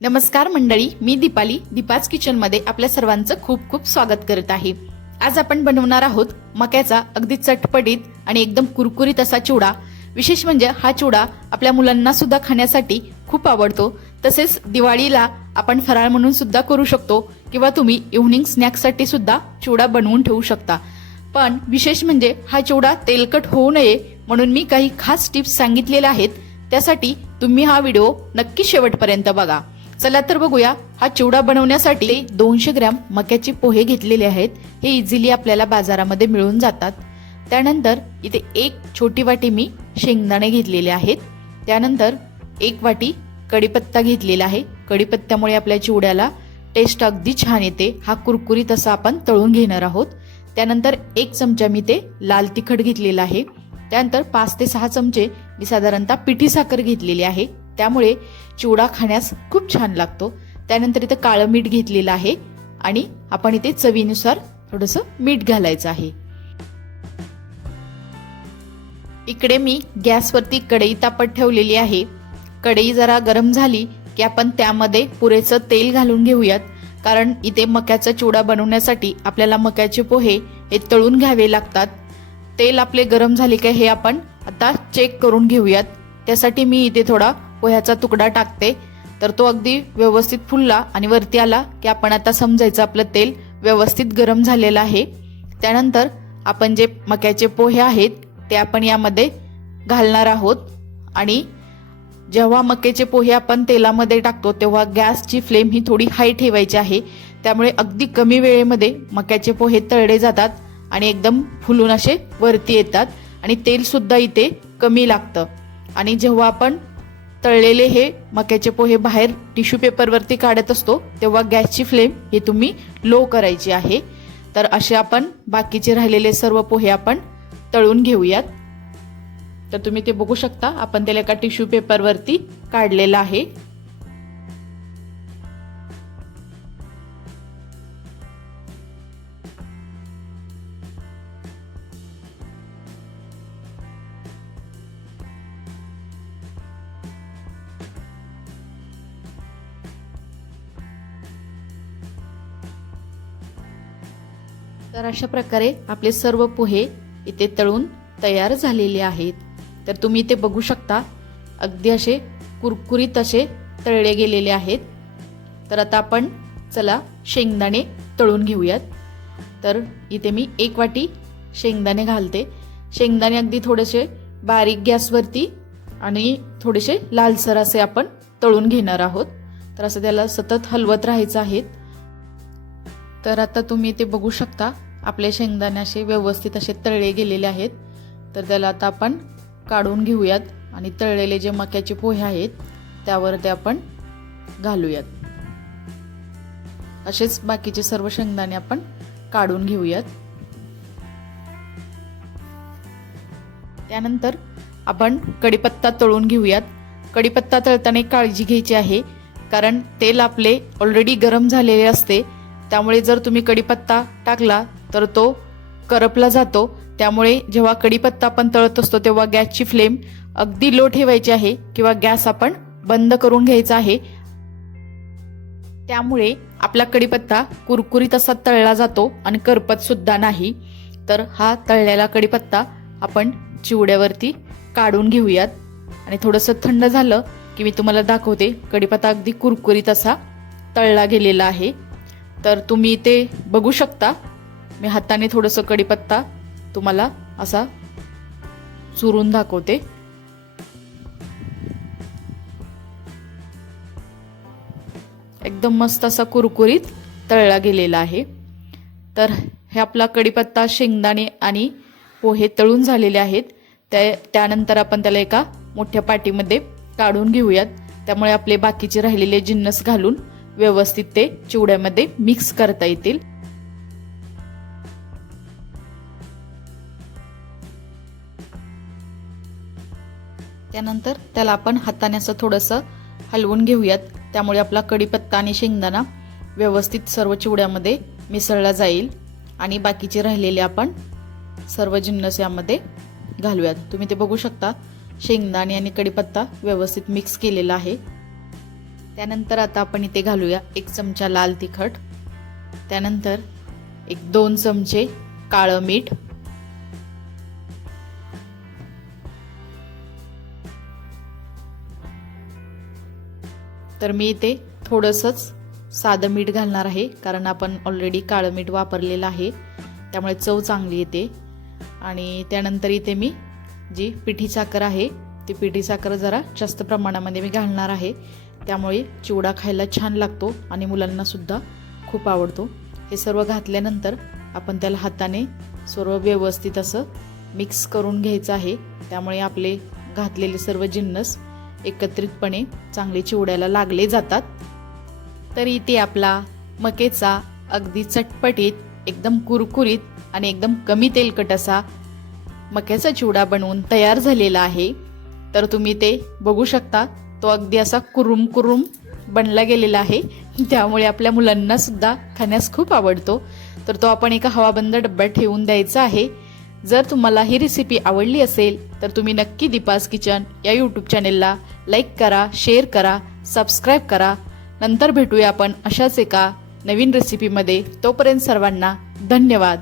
नमस्कार मंडळी मी दीपाली दीपाच किचनमध्ये आपल्या सर्वांचं खूप खूप स्वागत करत आहे. आज आपण बनवणार आहोत मक्याचा अगदी चटपटीत आणि एकदम कुरकुरीत असा चिवडा. विशेष म्हणजे हा चिवडा आपल्या मुलांना सुद्धा खाण्यासाठी खूप आवडतो. तसेच दिवाळीला आपण फराळ म्हणून सुद्धा करू शकतो किंवा तुम्ही इव्हनिंग स्नॅक्ससाठी सुद्धा चिवडा बनवून ठेवू शकता. पण विशेष म्हणजे हा चिवडा तेलकट होऊ नये म्हणून मी काही खास टिप्स सांगितलेल्या आहेत. त्यासाठी तुम्ही हा व्हिडिओ नक्की शेवटपर्यंत बघा. चला तर बघूया. हा चिवडा बनवण्यासाठी दोनशे ग्रॅम मक्याचे पोहे घेतलेले आहेत. हे इझिली आपल्याला बाजारामध्ये मिळून जातात. त्यानंतर इथे एक छोटी वाटी मी शेंगदाणे घेतलेले आहेत. त्यानंतर एक वाटी कढीपत्ता घेतलेला आहे. कढीपत्त्यामुळे आपल्या चिवड्याला टेस्ट अगदी छान येते. हा कुरकुरीत असा आपण तळून घेणार आहोत. त्यानंतर एक चमचा मी ते लाल तिखट घेतलेला आहे. त्यानंतर पाच ते सहा चमचे मी साधारणतः पिठी साखर घेतलेली आहे. त्यामुळे चिवडा खाण्यास खूप छान लागतो. त्यानंतर इथं काळं मीठ घेतलेलं आहे आणि आपण इथे चवीनुसार थोडंसं मीठ घालायचं आहे. इकडे मी गॅसवरती कढई तापत ठेवलेली आहे. कढई जरा गरम झाली की आपण त्यामध्ये पुरेसं तेल घालून घेऊयात. कारण इथे मक्याचा चिवडा बनवण्यासाठी आपल्याला मक्याचे पोहे हे तळून घ्यावे लागतात. तेल आपले गरम झाले का हे आपण आता चेक करून घेऊयात. त्यासाठी मी इथे थोडा पोह्याचा तुकडा टाकते. तर तो अगदी व्यवस्थित फुलला आणि वरती आला की आपण आता समजायचं आपलं तेल व्यवस्थित गरम झालेलं आहे. त्यानंतर आपण जे मक्याचे पोहे आहेत ते आपण यामध्ये घालणार आहोत. आणि जेव्हा मक्याचे पोहे आपण तेलामध्ये टाकतो तेव्हा गॅसची फ्लेम ही थोडी हाय ठेवायची आहे. त्यामुळे अगदी कमी वेळेमध्ये मक्याचे पोहे तळले जातात आणि एकदम फुलून असे वरती येतात. आणि तेलसुद्धा इथे कमी लागतं. आणि जेव्हा आपण तळलेले हे मक्याचे पोहे बाहेर टिश्यू पेपरवरती काढत असतो तेव्हा गॅसची फ्लेम हे तुम्ही लो करायची आहे. तर असे आपण बाकीचे राहिलेले सर्व पोहे आपण तळून घेऊयात. तर तुम्ही ते बघू शकता आपण त्याला एका टिश्यू पेपरवरती काढलेलं आहे. तर अशा प्रकारे आपले सर्व पोहे इथे तळून तयार झालेले आहेत. तर तुम्ही इथे बघू शकता अगदी असे कुरकुरीत असे तळले गेलेले आहेत. तर आता आपण चला शेंगदाणे तळून घेऊयात. तर इथे मी एक वाटी शेंगदाणे घालते. शेंगदाणे अगदी थोडेसे बारीक गॅसवरती आणि थोडेसे लालसर असे आपण तळून घेणार आहोत. तर असं त्याला सतत हलवत राहायचं आहेत तर आता तुम्ही ते बघू शकता. आपले शेंगदाणे असे व्यवस्थित असे तळले गेलेले आहेत. तर त्याला आता आपण काढून घेऊयात आणि तळलेले जे मक्याचे पोहे आहेत त्यावर ते आपण घालूयात. असेच बाकीचे सर्व शेंगदाणे आपण काढून घेऊयात. त्यानंतर आपण कढीपत्ता तळून घेऊयात. कढीपत्ता तळताना काळजी घ्यायची आहे कारण तेल आपले ऑलरेडी गरम झालेले असते त्यामुळे जर तुम्ही कढीपत्ता टाकला तर तो करपला जातो. त्यामुळे जेव्हा कढीपत्ता आपण तळत असतो तेव्हा गॅसची फ्लेम अगदी लो ठेवायची आहे किंवा गॅस आपण बंद करून घ्यायचा आहे. त्यामुळे आपला कढीपत्ता कुरकुरीत असा तळला जातो आणि करपत सुद्धा नाही. तर हा तळलेला कढीपत्ता आपण चिवड्यावरती काढून घेऊयात. आणि थोडंसं थंड झालं की मी तुम्हाला दाखवते कढीपत्ता अगदी कुरकुरीत असा तळला गेलेला आहे. तर तुम्ही ते बघू शकता. मी हाताने थोडंसं कढीपत्ता तुम्हाला असा चुरून दाखवते. एकदम मस्त असा कुरकुरीत तळला गेलेला आहे. तर हे आपला कढीपत्ता शेंगदाणे आणि पोहे तळून झालेले आहेत. त्या त्यानंतर आपण त्याला एका मोठ्या पाटीमध्ये काढून घेऊयात. त्यामुळे आपले बाकीचे राहिलेले जिन्नस घालून व्यवस्थित ते चिवड्यामध्ये मिक्स करता येतील. त्यानंतर त्याला आपण हाताने असं थोडंसं हलवून घेऊयात. त्यामुळे आपला कढीपत्ता आणि शेंगदाणा व्यवस्थित सर्व चिवड्यामध्ये मिसळला जाईल. आणि बाकीचे राहिलेले आपण सर्व जिन्नस यामध्ये घालूयात. तुम्ही ते बघू शकता. शेंगदाणे आणि कढीपत्ता व्यवस्थित मिक्स केलेला आहे. त्यानंतर आता आपण इथे घालूया एक चमचा लाल तिखट. त्यानंतर एक दोन चमचे काळं मीठ. तर मी इथे थोडंसंच साधं मीठ घालणार आहे कारण आपण ऑलरेडी काळं मीठ वापरलेलं आहे. त्यामुळे चव चांगली येते. आणि त्यानंतर इथे मी जी पिठी साखर आहे ती पिठी साखर जरा जास्त प्रमाणामध्ये मी घालणार आहे. त्यामुळे चिवडा खायला छान लागतो आणि मुलांनासुद्धा खूप आवडतो. हे सर्व घातल्यानंतर आपण त्याला हाताने सर्व व्यवस्थित असं मिक्स करून घ्यायचं आहे. त्यामुळे आपले घातलेले सर्व जिन्नस एकत्रितपणे चांगले चिवड्याला लागले जातात. तर इथे आपला मकेचा अगदी चटपटीत एकदम कुरकुरीत आणि एकदम कमी तेलकट असा मक्याचा चिवडा बनवून तयार झालेला आहे. तर तुम्ही ते बघू शकता. तो अगदी असा कुरुम कुरुम बनला गेलेला आहे. त्यामुळे आपल्या मुलांना सुद्धा खाण्यास खूप आवडतो. तर तो आपण एका हवाबंद डब्यात ठेवून द्यायचा आहे. जर तुम्हाला ही रेसिपी आवडली असेल तर तुम्ही नक्की दीपास किचन या यूट्यूब चॅनेलला लाईक करा शेअर करा सबस्क्राईब करा. नंतर भेटूया आपण अशाच एका नवीन रेसिपीमध्ये तोपर्यंत सर्वांना धन्यवाद.